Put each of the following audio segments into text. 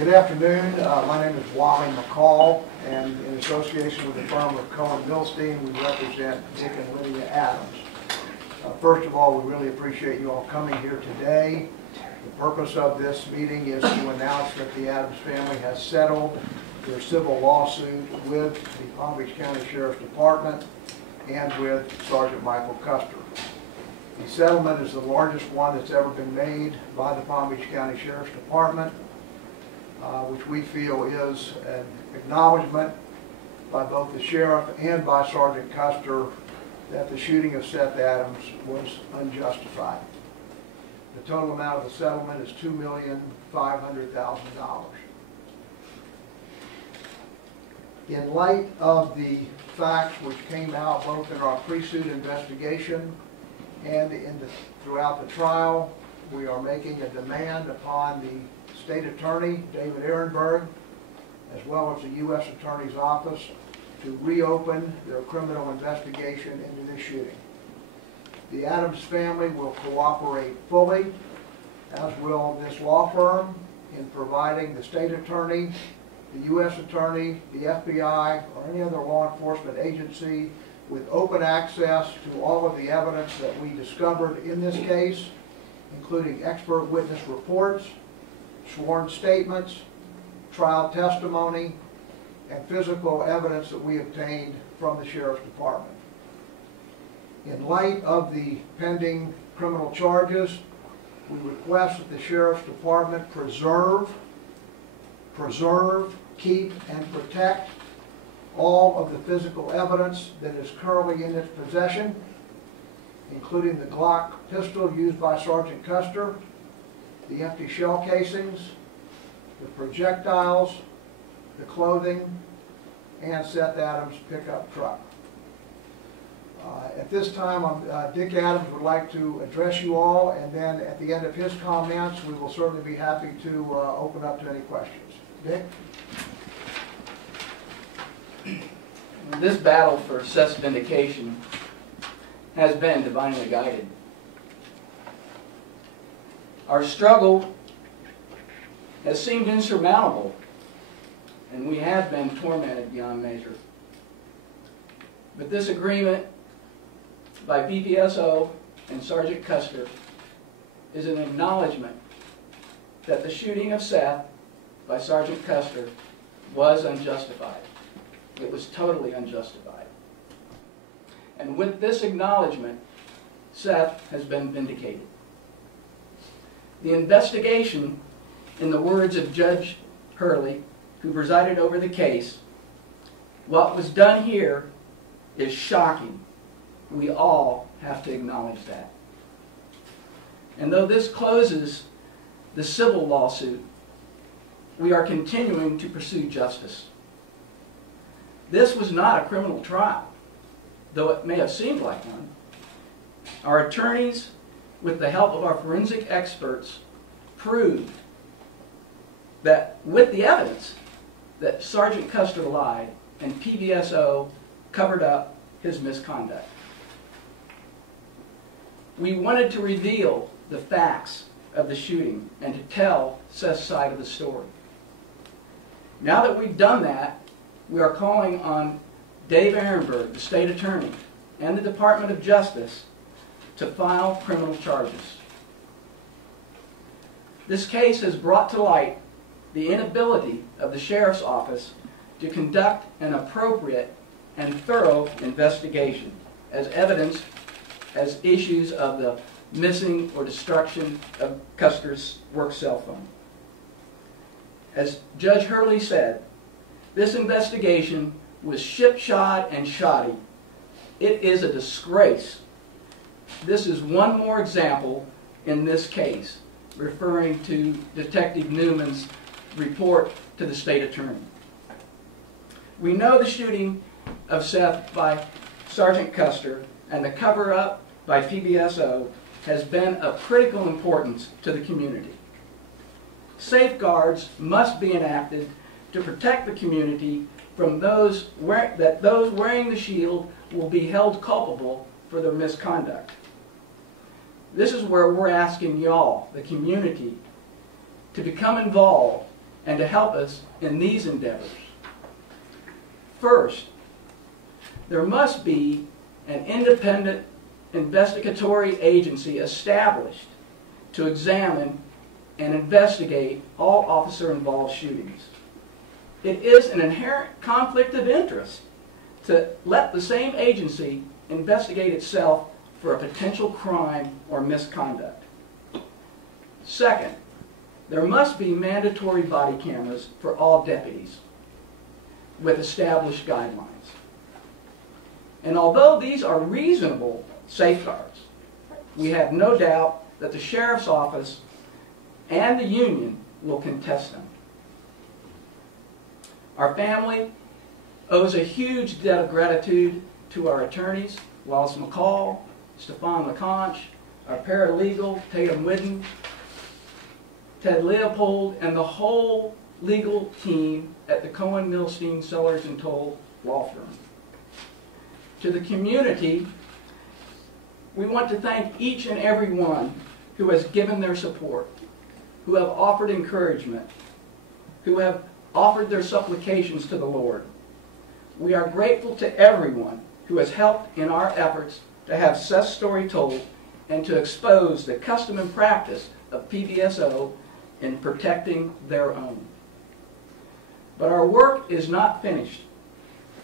Good afternoon. My name is Wally McCall, and in association with the firm of Cohen Milstein, we represent Dick and Lydia Adams. First of all, we really appreciate you all coming here today. The purpose of this meeting is to announce that the Adams family has settled their civil lawsuit with the Palm Beach County Sheriff's Department and with Sergeant Michael Custer. The settlement is the largest one that's ever been made by the Palm Beach County Sheriff's Department, which we feel is an acknowledgement by both the sheriff and by Sergeant Custer that the shooting of Seth Adams was unjustified. The total amount of the settlement is $2,500,000. In light of the facts which came out both in our pre-suit investigation and throughout the trial, we are making a demand upon the State Attorney, David Ehrenberg, as well as the U.S. Attorney's Office, to reopen their criminal investigation into this shooting. The Adams family will cooperate fully, as will this law firm, in providing the State Attorney, the U.S. Attorney, the FBI, or any other law enforcement agency with open access to all of the evidence that we discovered in this case, including expert witness reports, sworn statements, trial testimony, and physical evidence that we obtained from the Sheriff's Department. In light of the pending criminal charges, we request that the Sheriff's Department preserve, keep, and protect all of the physical evidence that is currently in its possession, including the Glock pistol used by Sergeant Custer, the empty shell casings, the projectiles, the clothing, and Seth Adams' pickup truck. At this time, Dick Adams would like to address you all, and then at the end of his comments, we will certainly be happy to open up to any questions. Dick? This battle for Seth's vindication has been divinely guided. Our struggle has seemed insurmountable, and we have been tormented beyond measure. But this agreement by PBSO and Sergeant Custer is an acknowledgement that the shooting of Seth by Sergeant Custer was unjustified. It was totally unjustified. And with this acknowledgement, Seth has been vindicated. The investigation, in the words of Judge Hurley, who presided over the case, what was done here is shocking. We all have to acknowledge that. And though this closes the civil lawsuit, we are continuing to pursue justice. This was not a criminal trial, though it may have seemed like one. Our attorneys, with the help of our forensic experts, proved that with the evidence that Sergeant Custer lied and PBSO covered up his misconduct. We wanted to reveal the facts of the shooting and to tell Seth's side of the story. Now that we've done that, we are calling on Dave Ehrenberg, the State Attorney, and the Department of Justice to file criminal charges. This case has brought to light the inability of the Sheriff's Office to conduct an appropriate and thorough investigation as evidenced as issues of the missing or destruction of Custer's work cell phone. As Judge Hurley said, this investigation was shipshod and shoddy. It is a disgrace. This is one more example in this case, referring to Detective Newman's report to the State Attorney. We know the shooting of Seth by Sergeant Custer and the cover-up by PBSO has been of critical importance to the community. Safeguards must be enacted to protect the community from those wearing the shield will be held culpable for their misconduct. This is where we're asking y'all, the community, to become involved and to help us in these endeavors. First, there must be an independent investigatory agency established to examine and investigate all officer-involved shootings. It is an inherent conflict of interest to let the same agency investigate itself for a potential crime or misconduct. Second, there must be mandatory body cameras for all deputies with established guidelines. And although these are reasonable safeguards, we have no doubt that the Sheriff's Office and the union will contest them. Our family owes a huge debt of gratitude to our attorneys, Wallace McCall, Stefan LeConche, our paralegal, Tatum Whidden, Ted Leopold, and the whole legal team at the Cohen, Milstein, Sellers & Toll law firm. To the community, we want to thank each and every one who has given their support, who have offered encouragement, who have offered their supplications to the Lord. We are grateful to everyone who has helped in our efforts to have Seth's story told and to expose the custom and practice of PBSO in protecting their own. But our work is not finished.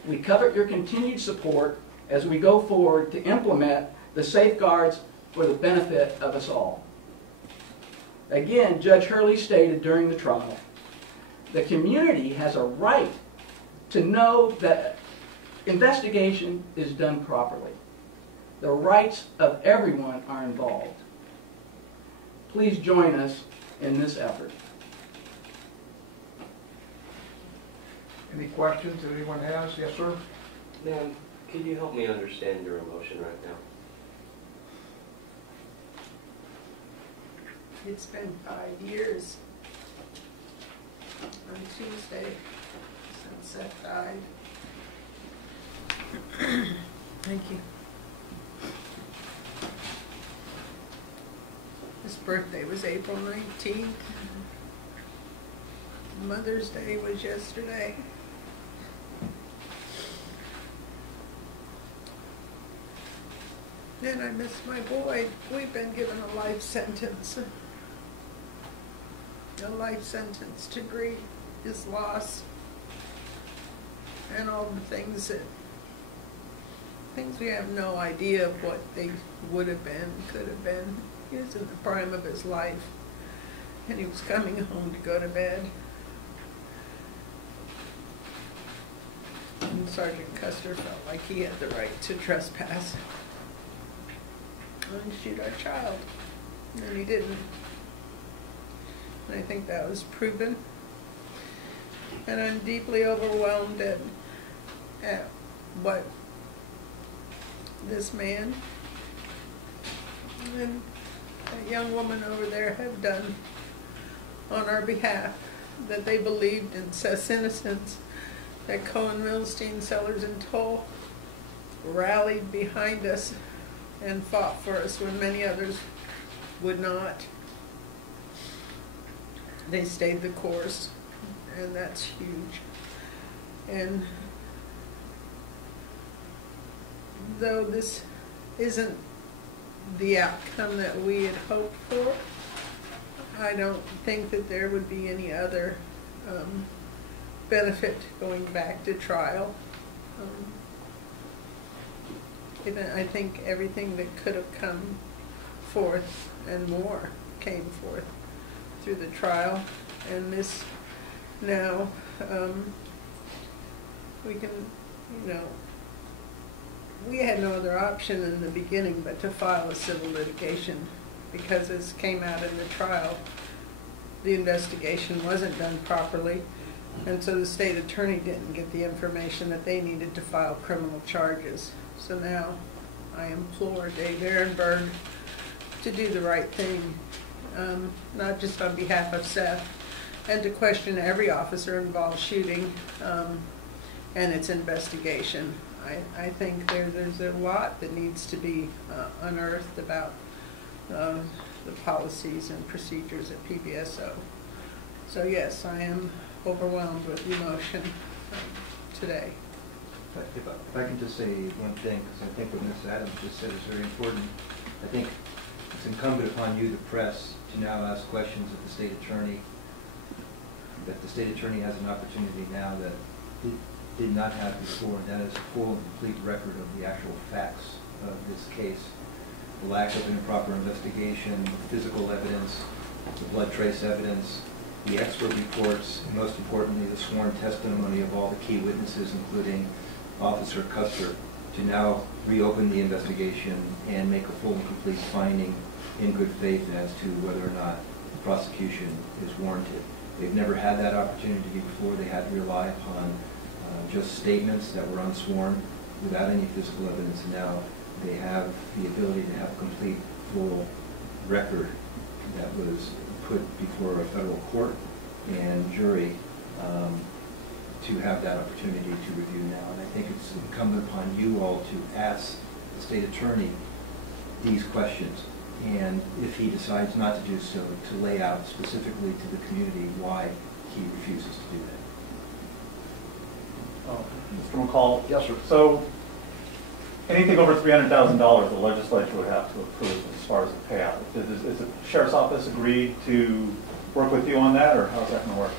We covet your continued support as we go forward to implement the safeguards for the benefit of us all. Again, Judge Hurley stated during the trial, the community has a right to know that investigation is done properly. The rights of everyone are involved. Please join us in this effort. Any questions that anyone has? Yes, sir? Ma'am, can you help me understand your emotion right now? It's been 5 years on Tuesday since Seth died. Thank you. His birthday was April 19th. Mother's Day was yesterday. Then I miss my boy. We've been given a life sentence. A life sentence to grieve his loss and all the things we have no idea of what they would have been, could have been. He was in the prime of his life, and he was coming home to go to bed. And Sergeant Custer felt like he had the right to trespass and shoot our child, and he didn't. And I think that was proven. And I'm deeply overwhelmed at what this man and that young woman over there have done on our behalf, that they believed in Seth's innocence, that Cohen, Milstein, Sellers & Toll rallied behind us and fought for us when many others would not. They stayed the course, and that's huge. And though this isn't the outcome that we had hoped for, I don't think that there would be any other benefit going back to trial. I think everything that could have come forth and more came forth through the trial, and this now we can, we had no other option in the beginning but to file a civil litigation, because as came out in the trial, the investigation wasn't done properly, and so the state attorney didn't get the information that they needed to file criminal charges. So now I implore Dave Ehrenberg to do the right thing, not just on behalf of Seth, and to question every officer involved shooting and its investigation. I think there's a lot that needs to be unearthed about the policies and procedures at PBSO. So yes, I am overwhelmed with emotion today. If I can just say one thing, because I think what Ms. Adams just said is very important. I think it's incumbent upon you, the press, to now ask questions of the state attorney, that the state attorney has an opportunity now that he did not have before, and that is a full and complete record of the actual facts of this case. The lack of improper investigation, the physical evidence, the blood trace evidence, the expert reports, and most importantly, the sworn testimony of all the key witnesses, including Officer Custer, to now reopen the investigation and make a full and complete finding in good faith as to whether or not the prosecution is warranted. They've never had that opportunity before. They had to rely upon just statements that were unsworn without any physical evidence, and now they have the ability to have a complete, full record that was put before a federal court and jury to have that opportunity to review now. And I think it's incumbent upon you all to ask the state attorney these questions, and if he decides not to do so, to lay out specifically to the community why he refuses to do that. Mr. McCall? Yes, sir. So anything over $300,000 the legislature would have to approve as far as the payout. Is the sheriff's office agreed to work with you on that, or how's that going to work?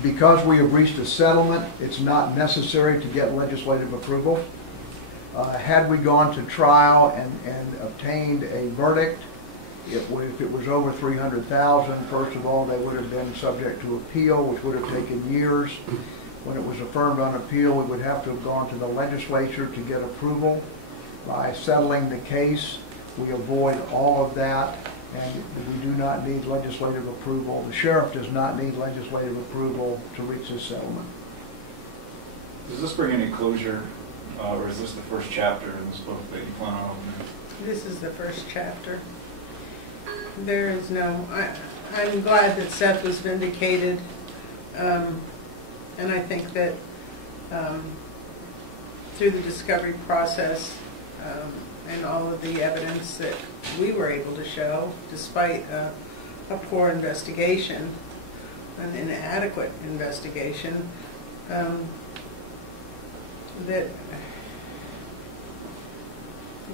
Because we have reached a settlement, it's not necessary to get legislative approval. Had we gone to trial and obtained a verdict, if it was over $300,000, first of all, they would have been subject to appeal, which would have taken years. When it was affirmed on appeal, we would have to have gone to the legislature to get approval. By settling the case, we avoid all of that, and we do not need legislative approval. The sheriff does not need legislative approval to reach this settlement. Does this bring any closure, or is this the first chapter in this book that you plan on opening? This is the first chapter. There is no, I'm glad that Seth was vindicated, and I think that through the discovery process and all of the evidence that we were able to show, despite a poor investigation, an inadequate investigation, that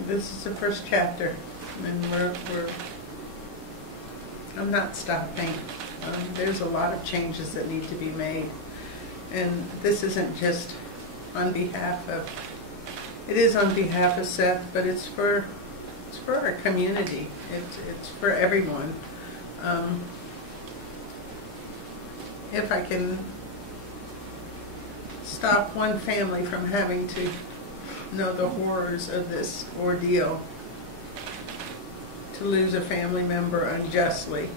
this is the first chapter, and I'm not stopping. There's a lot of changes that need to be made, and this isn't just on behalf of, it is on behalf of Seth, but it's for our community. It's for everyone. If I can stop one family from having to know the horrors of this ordeal, to lose a family member unjustly,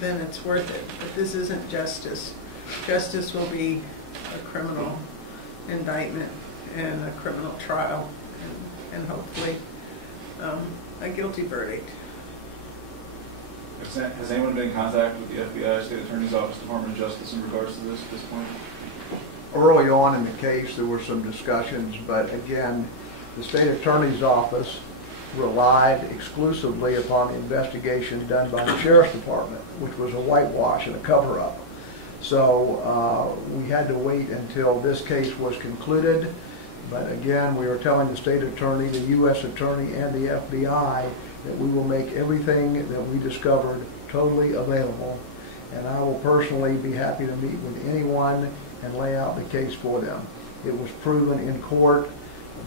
then it's worth it. But this isn't justice. Justice will be a criminal indictment and a criminal trial, and hopefully a guilty verdict. Has anyone been in contact with the FBI, State Attorney's Office, Department of Justice in regards to this at this point? Early on in the case, there were some discussions, but again, the State Attorney's Office relied exclusively upon the investigation done by the Sheriff's Department, which was a whitewash and a cover-up. So we had to wait until this case was concluded. But again, we are telling the State Attorney, the U.S. Attorney, and the FBI that we will make everything that we discovered totally available. And I will personally be happy to meet with anyone and lay out the case for them. It was proven in court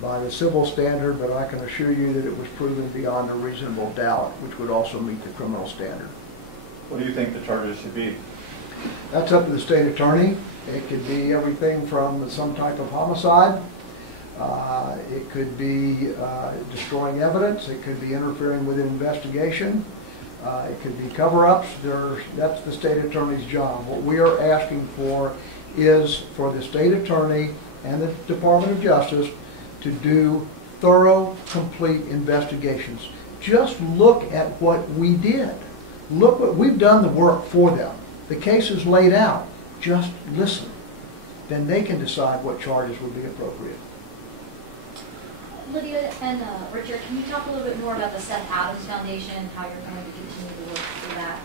by the civil standard, but I can assure you that it was proven beyond a reasonable doubt, which would also meet the criminal standard. What do you think the charges should be? That's up to the State Attorney. It could be everything from some type of homicide. It could be destroying evidence. It could be interfering with an investigation. It could be cover-ups. That's the State Attorney's job. What we are asking for is for the State Attorney and the Department of Justice to do thorough, complete investigations. Just look at what we did. Look what we've done the work for them. The case is laid out. Just listen. Then they can decide what charges would be appropriate. Lydia and Richard, can you talk a little bit more about the Seth Adams Foundation, how you're going to continue to work through that?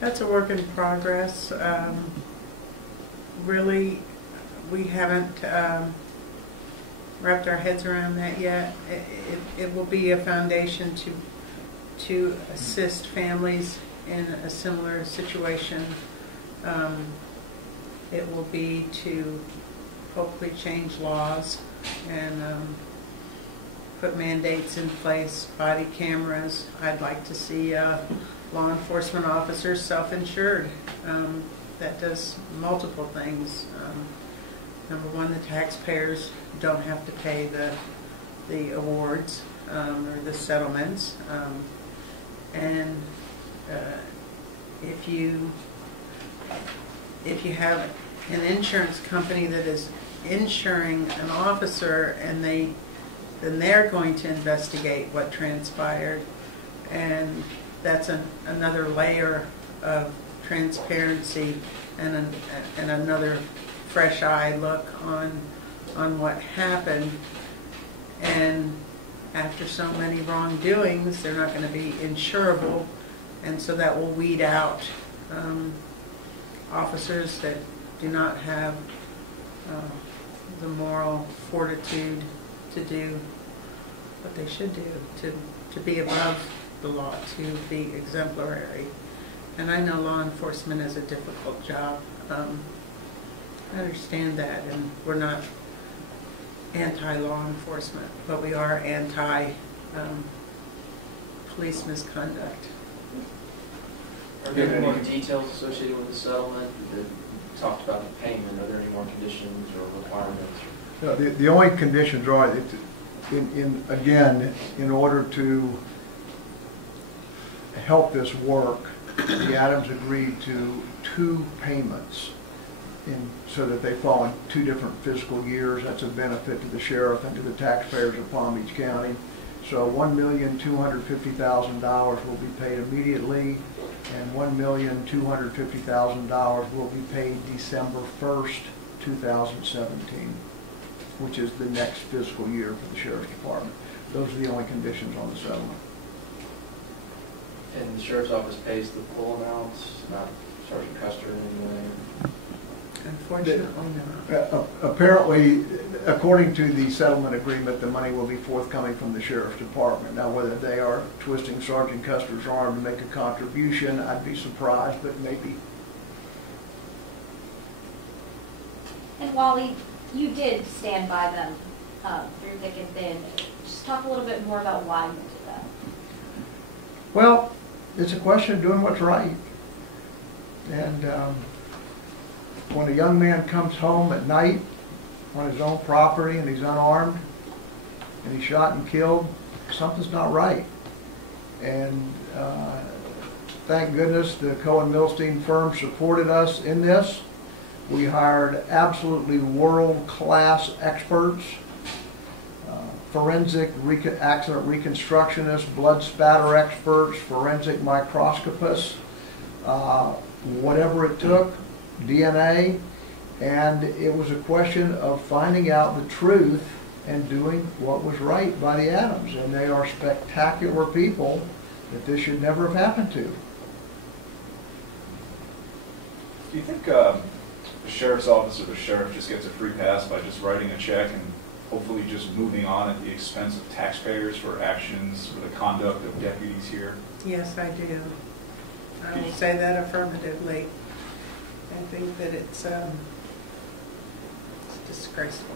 That's a work in progress. Really, we haven't wrapped our heads around that yet. It will be a foundation to assist families in a similar situation. It will be to hopefully change laws and put mandates in place, body cameras. I'd like to see law enforcement officers self-insured. That does multiple things. Number one, the taxpayers don't have to pay the awards or the settlements. And if you have an insurance company that is insuring an officer, and then they're going to investigate what transpired, and that's another layer of transparency and another fresh eye look on what happened. And after so many wrongdoings, they're not going to be insurable, and so that will weed out officers that do not have the moral fortitude to do what they should do, to be above the law, to be exemplary. And I know law enforcement is a difficult job. I understand that, and we're not anti-law enforcement, but we are anti-police misconduct. Are there any more details associated with the settlement? You talked about the payment. Are there any more conditions or requirements? No, the only conditions are, again, in order to help this work, the Adams agreed to 2 payments so that they fall in 2 different fiscal years. That's a benefit to the sheriff and to the taxpayers of Palm Beach County. So $1,250,000 will be paid immediately, and $1,250,000 will be paid December 1st, 2017, which is the next fiscal year for the Sheriff's Department. Those are the only conditions on the settlement. And the Sheriff's Office pays the full amount, not Sergeant Custer in any way? Unfortunately not. Apparently, according to the settlement agreement, the money will be forthcoming from the Sheriff's Department. Now, whether they are twisting Sergeant Custer's arm to make a contribution, I'd be surprised, but maybe. And Wally, you did stand by them through thick and thin. Just talk a little bit more about why you did that. Well, it's a question of doing what's right. And when a young man comes home at night on his own property and he's unarmed and he's shot and killed, something's not right. And thank goodness the Cohen-Milstein firm supported us in this. We hired absolutely world-class experts, forensic accident reconstructionists, blood spatter experts, forensic microscopists, whatever it took, DNA, and it was a question of finding out the truth and doing what was right by the Adams. And they are spectacular people that this should never have happened to. Do you think the sheriff's office or the sheriff just gets a free pass by just writing a check and hopefully just moving on at the expense of taxpayers for actions or the conduct of deputies here? Yes, I do. I will say that affirmatively. I think that it's disgraceful.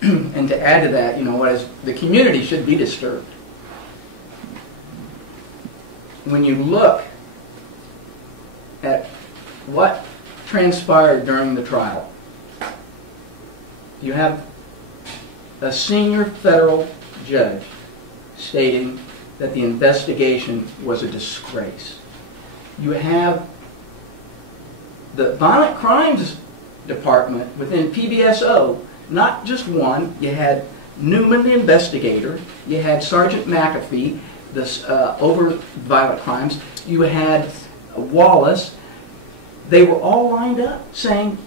And to add to that, the community should be disturbed. When you look at what transpired during the trial, you have a senior federal judge stating that the investigation was a disgrace. You have the Violent Crimes Department within PBSO, not just one. You had Newman, the investigator. You had Sergeant McAfee, over violent crimes. You had Wallace. They were all lined up saying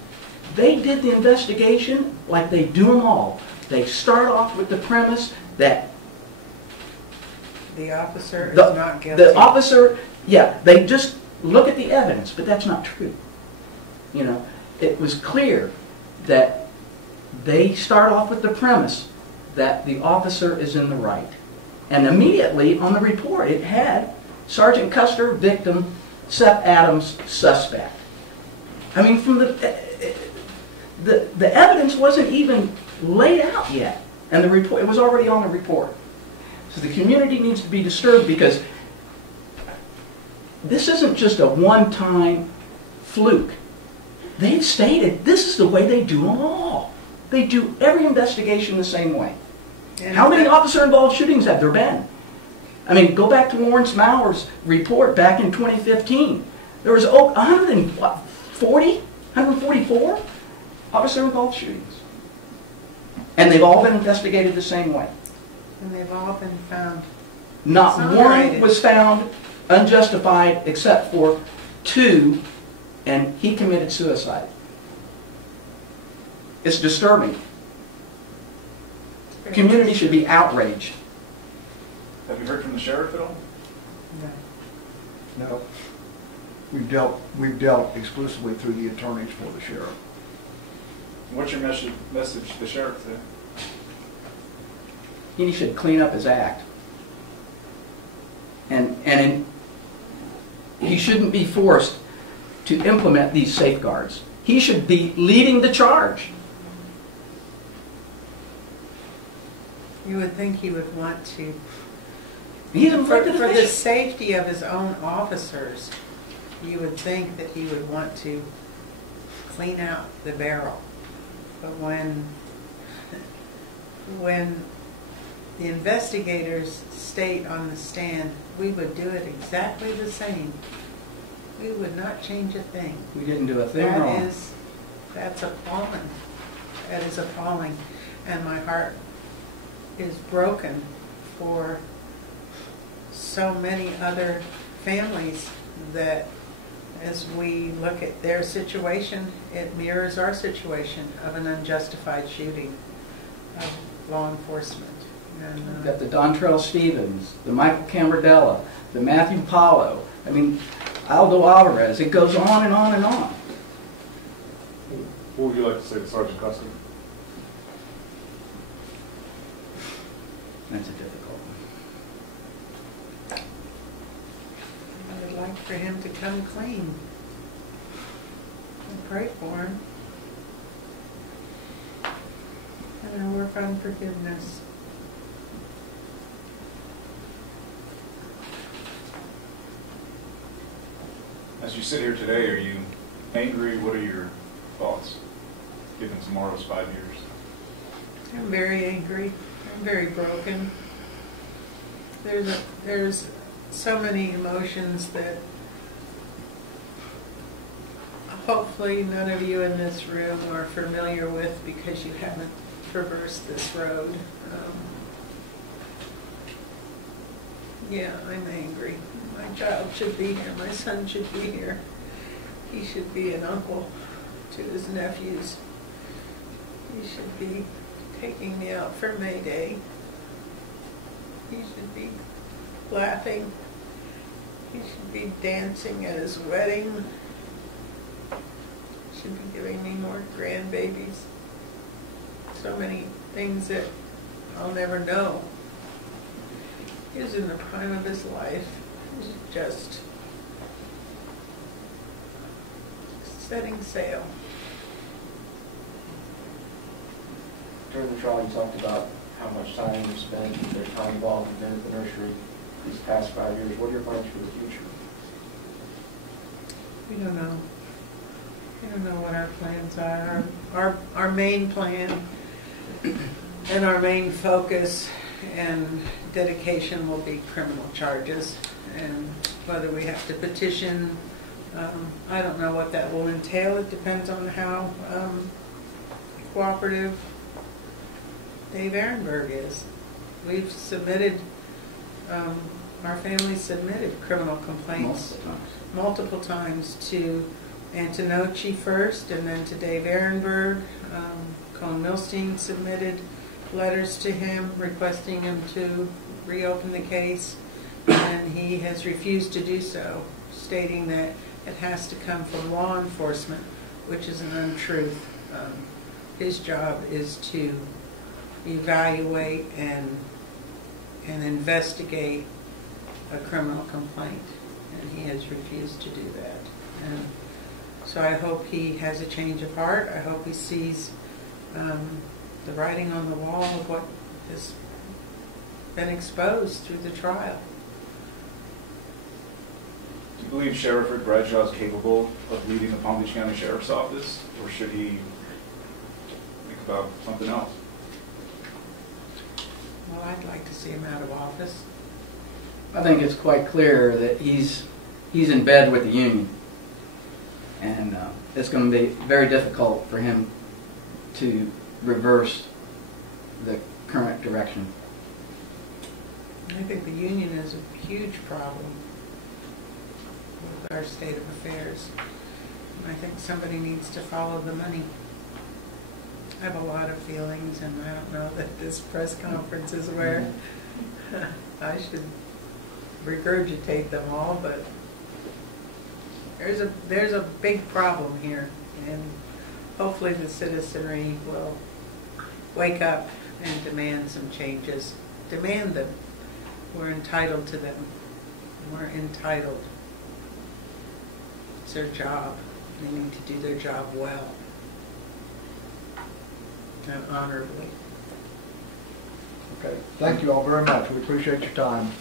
they did the investigation like they do them all. They start off with the premise that The officer is The- not guilty. The officer, yeah, they just look at the evidence, but that's not true. You know, it was clear that they start off with the premise that the officer is in the right. And immediately on the report, it had Sergeant Custer, victim, Seth Adams, suspect. I mean, from the evidence wasn't even laid out yet, and the report, it was already on the report. So the community needs to be disturbed, because this isn't just a one-time fluke. They've stated this is the way they do them all. They do every investigation the same way. And How many officer-involved shootings have there been? I mean, go back to Lawrence Maurer's report back in 2015. There was 144 officer-involved shootings. And they've all been investigated the same way. And they've all been found. Not one Exonerated. was found unjustified except for 2, and he committed suicide. It's disturbing. The community should be outraged. Have you heard from the sheriff at all? No. No. We've dealt exclusively through the attorneys for the sheriff. What's your message to the sheriff today? He should clean up his act. And he shouldn't be forced to implement these safeguards. He should be leading the charge. You would think he would want to. He's an For elected the official. safety of his own officers, you would think that he would want to clean out the barrel. But when the investigators state on the stand, we would do it exactly the same, we would not change a thing. We didn't do a thing wrong. That's appalling. That is appalling. And my heart is broken for so many other families that, as we look at their situation, it mirrors our situation of an unjustified shooting of law enforcement. And, We've got the Dontrell Stevens, the Michael Cambardella, the Matthew Paulo, I mean, Aldo Alvarez. It goes on and on and on. What would you like to say to Sergeant Custer? That's a difficult one. I would like for him to come clean. And pray for him. And I work on forgiveness. As you sit here today, are you angry? What are your thoughts, given tomorrow's 5 years? I'm very angry. I'm very broken. There's so many emotions that hopefully none of you in this room are familiar with, because you haven't traversed this road. Yeah, I'm angry. My child should be here. My son should be here. He should be an uncle to his nephews. He should be taking me out for May Day. He should be laughing. He should be dancing at his wedding. He should be giving me more grandbabies. So many things that I'll never know. He was in the prime of his life. He was just setting sail. During the trial, you talked about how much time you spent, their time involved in the nursery these past 5 years. What are your plans for the future? We don't know. We don't know what our plans are. Our main plan and our main focus and dedication will be criminal charges, and whether we have to petition, I don't know what that will entail. It depends on how cooperative Dave Ehrenberg is. We've submitted, our family submitted criminal complaints multiple times to Antonocci first, and then to Dave Ehrenberg. Cone Milstein submitted letters to him requesting him to reopen the case, and he has refused to do so, stating that it has to come from law enforcement, which is an untruth. His job is to evaluate and investigate a criminal complaint, and he has refused to do that. And so I hope he has a change of heart. I hope he sees the writing on the wall of what has been exposed through the trial. Do you believe Sheriff Rick Bradshaw is capable of leading the Palm Beach County Sheriff's Office, or should he think about something else? Well, I'd like to see him out of office. I think it's quite clear that he's in bed with the union, and it's going to be very difficult for him to reverse the current direction. I think the union is a huge problem with our state of affairs. And I think somebody needs to follow the money. I have a lot of feelings, and I don't know that this press conference is where I should regurgitate them all, but there's a big problem here, and hopefully the citizenry will wake up and demand some changes. Demand them. We're entitled to them. We're entitled. It's their job. They need to do their job well and honorably. Okay, thank you all very much. We appreciate your time.